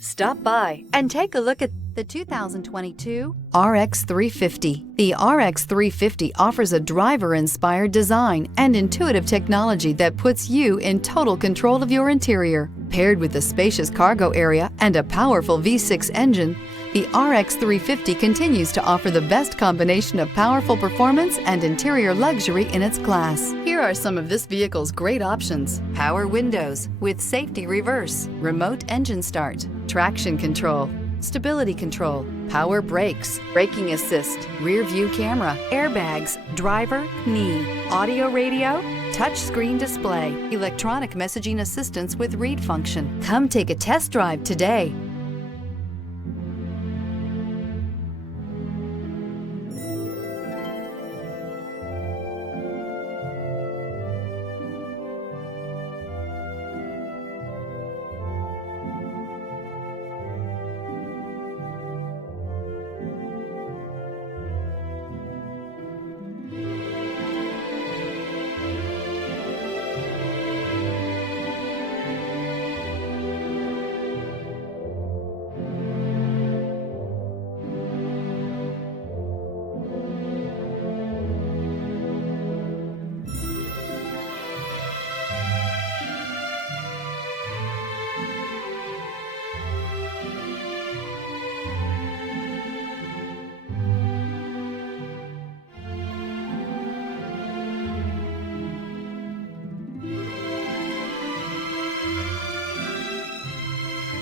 Stop by and take a look at the 2022 RX 350. The RX 350 offers a driver-inspired design and intuitive technology that puts you in total control of your interior. Paired with a spacious cargo area and a powerful V6 engine, the RX 350 continues to offer the best combination of powerful performance and interior luxury in its class. Here are some of this vehicle's great options: power windows with safety reverse, remote engine start, traction control, stability control, power brakes, braking assist, rear view camera, airbags, driver, knee, audio radio, touchscreen display, electronic messaging assistance with read function. Come take a test drive today.